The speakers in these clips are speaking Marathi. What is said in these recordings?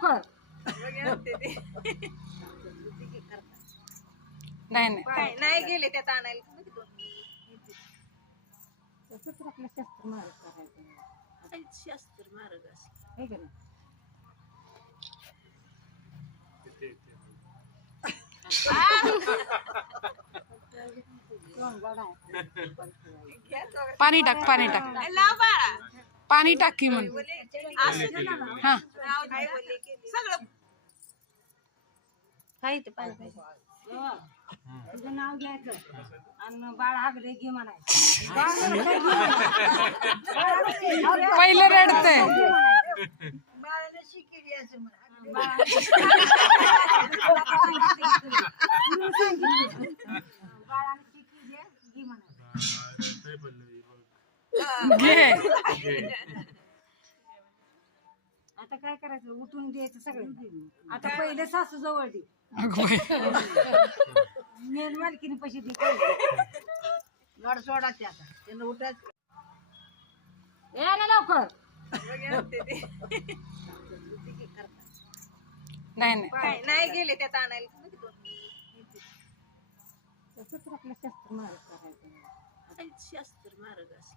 लवकर नाही नाही. काय नाही गेले त्यात आणायला. तसंच आपलं शस्त्र मारत करायचं. शास्त्र मार्ग असं हे का नाही. पाणी टाक पाणी टाक पाणी टाक की म्हण हा. तुझं नाव घ्यायचं आणि बाळ हागले घे म्हणायचं. पहिलं रडतंय बाळाला शिकेली असं म्हणा घे आता काय करायचं? उठून द्यायचं सगळं. आता पहिले सासू जवळ दे. मेन मालकीने पैसे दे लड सोडायचे आता. त्यांना उठायचं. या ना लवकर. नाही नाही. गेले त्यात आणायला. तसंच आपलं शस्त्र मारत करायचं. शास्त्र मार्ग असं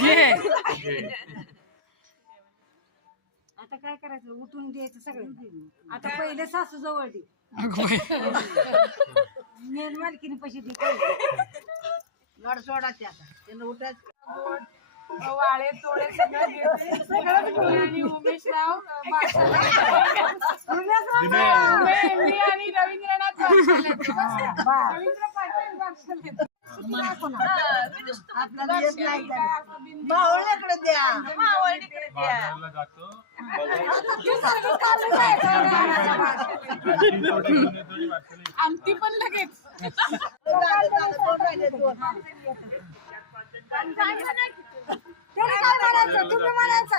घे. आता काय करायचं? उठून द्यायचं सगळं. आता पहिले सासू जवळ दे. अगं बाई. मेन मालकीने पैसे दे. लड सोडायचे आता. त्यांना उठायचं. वाळे तोळे सगळं घेते. सगळं मी आणि उमेशराव मी मी आणि रवींद्रनाथ. रवींद्र पाटील. आपल्याला येत नाही. मावळ्याकडे द्या. मावळीकडे द्या आमटी पण लगेच झालं, झालं, दोन राहिले, दोन. त्याने काय म्हणायचं तुम्ही म्हणायचं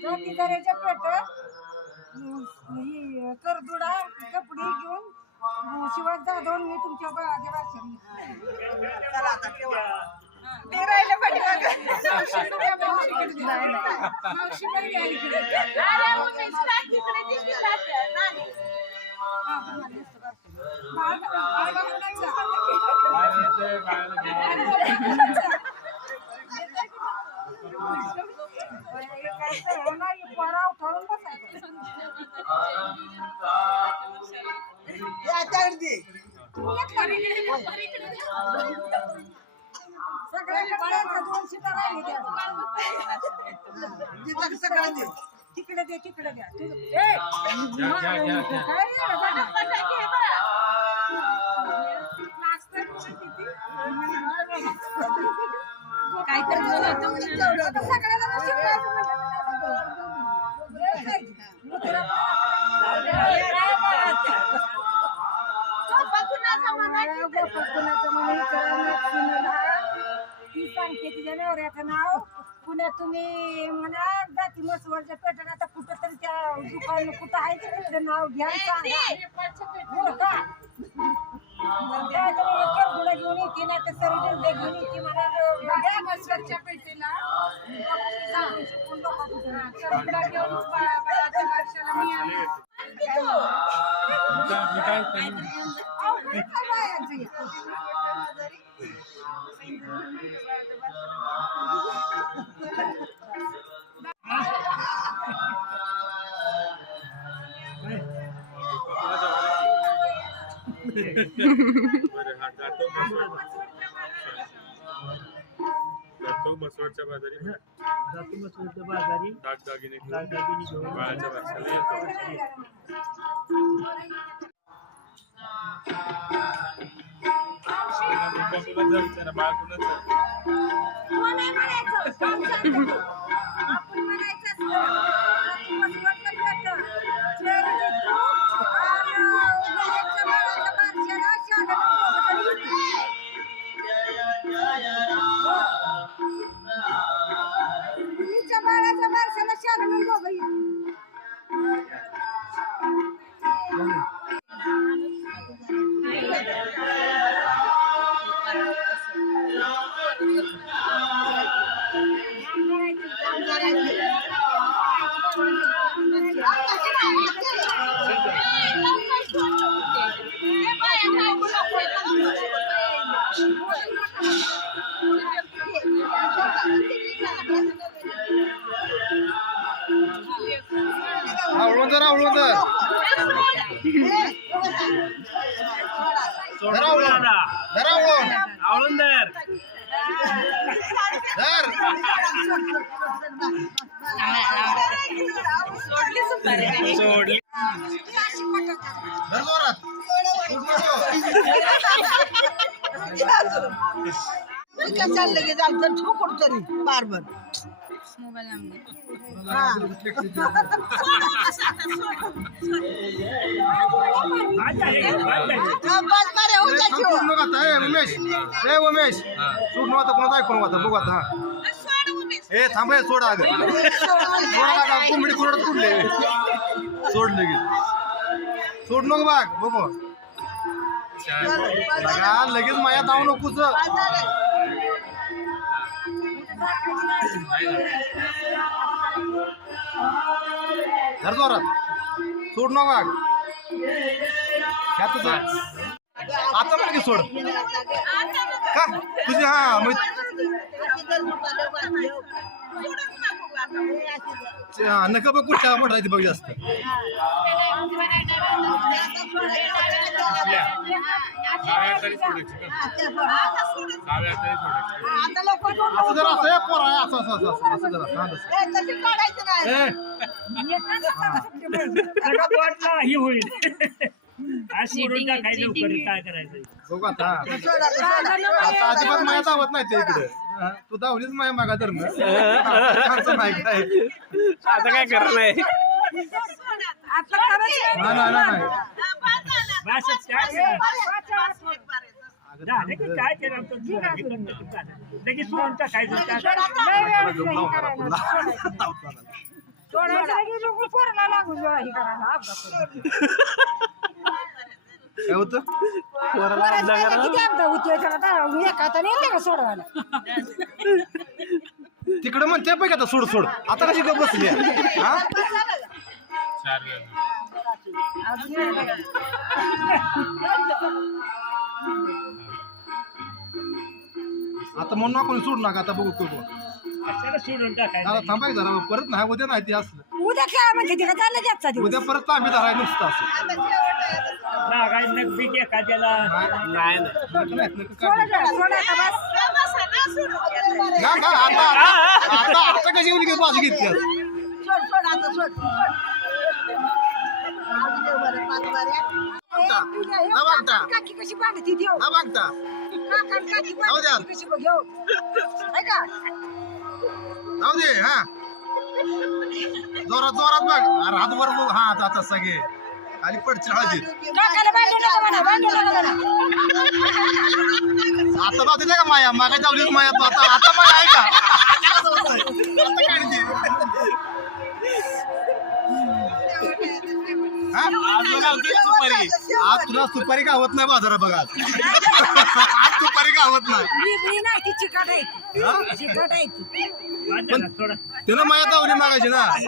करायच्या पेट ही करदुडा कपडे घेऊन शिवाज जाधव मी तुमच्या बाळाच्या भाषेत तिथं सगळं दे. तिकडे दे तिकडे द्या काय ती म्हसवडच्या पेटन आता कुठं तरी त्या दुकान कुठं आहे ते तिथं नाव घ्या सांगा. घेऊन येते ना तर सर्व घेऊन येते मला म्हसवडच्या पेटीला. घेऊन जातो बाजारी जातो मसूरच्या बाजारी दागदागिने घेऊन दागदागिने घेऊन बाळाच्या वर्षाला येतो तुला आवळून जर आवळून जर. जरा आवळून. जरा. आवळून. आवळून दर धर. सोडली. धर जोरात. चाललं की जायचं ठोकून तरी बार बार हा, बस बरे होऊ द्या थांब, सोड नका आता. ए, उमेश ए उमेश. सोड नव्हता कोणाचं ऐकून आता? बघू आता हा. ए थांब ए, सोड अगं सोड लागा कोंबडी कुरडत कुठले? सोड लगेच. सोड नको बाग बघू. लगा लगेच माया जाऊ नकोच धर जोरात सोड नको बाग ह्यातच. आता की सोड. का? तुझी हा मग नका बघ कुठल्या मोठा बघ जास्त. नाही ही होईल अशी सोडून लवकर काय करायचं आता आता अजिबात माया नाही? ते इकडे तू धावलीच माया मागा धर्म नाही आता काय करणार झालं की काय केलं लगेच काय. काय होतं? तिकडे म्हणते बघ आता सोड सोड. आता कशी गप बसली? हा? आता म्हणून आपण सोड नका आता बघू टाकायचं? आता थांबाय जरा परत नाही उद्या नाही ते असलं. उद्या खेळा म्हणजे तिला चाललं जातचा दिवस. उद्या परत तांबी धराय नुसतं असं. लागायचं एखाद्याला. नाही काय. बस. का का आता आता कशी बाजू घेतली आज? सोड सोड आता सोड आधी काका कशी बांधती देव हा? बघता काका काकी. बांधती कशी बघ घेऊ है जाऊ दे हा. जोरात जोरात बघ. हातभर बघ हा आता सगळे. खाली पडची हळदी काकाला बांधू नका म्हणा बांधू नका म्हणा. आता नव्हती नाही का माया? मागा जावलीच माया तू आता आता माया आहे का? आता होतंय. आता काय हा? आज तुला सुपारी गावत नाही बाजारात बघा आज. सुपारी गावत नाही नाही ती चिकट आहे ती. चिकट आहे ती. थोडा त्यानं माया दावली मागायची ना आता.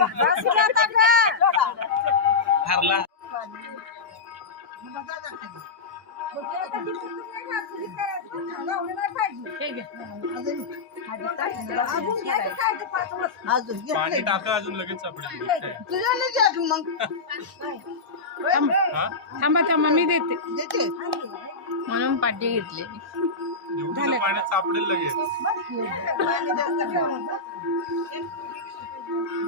हे की वस्तू. अजून पाणी घेतलंय. टाका अजून लगेच सापडेल. तुझ्या नाही द्या तू मग हा? थांबा थांबा मी देते. देते. म्हणून पाठी घेतली. एवढं पाण्यात सापडेल लगेच.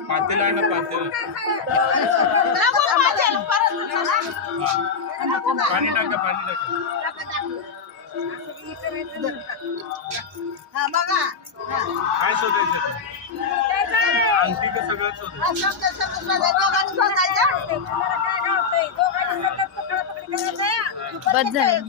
पातेला आहे ना पातेला. पाणी टाका पाणी टाका हा बघा हा. काय शोधायचं अंगठी का सगळं शोधायचं. बस झालं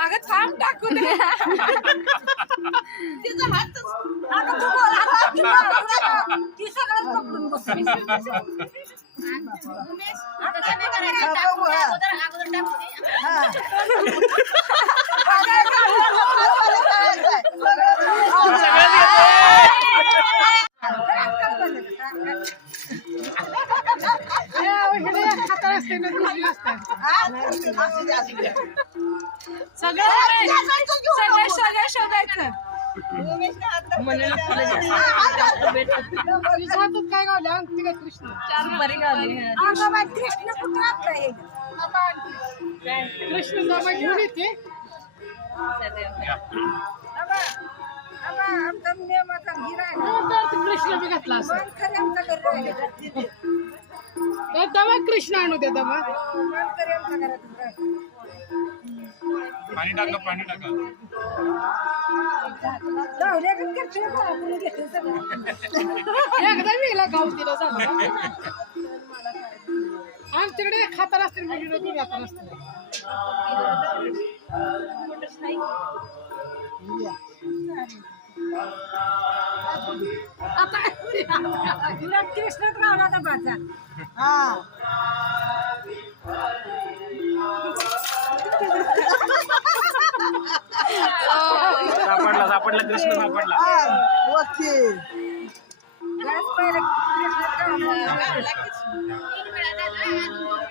सुपारी. काय ना? होय. जरा, हा. अगं थांब टाकू दे आता तू बोल, आता ती बोल. ती सगळंच पकडून बसली. सगळं सगळं सगळं शोधायचं. सुपारी गावली? अगं बाई, कृष्ण? हिरा आहे. ना. कृष्ण बी घातला असं मन खरे आमच्या घरी राहिलं. तर दमा कृष्ण आणू दे दमा पाणी टाका पाणी टाका कृष्ण. एकदा गाव आमच्याकडे खाताना असतील मुलीला बी खाताना असतील तुला कृष्णच रावला होता बाजार हा. सापडला सापडला कृष्ण सापडला हा, पहिले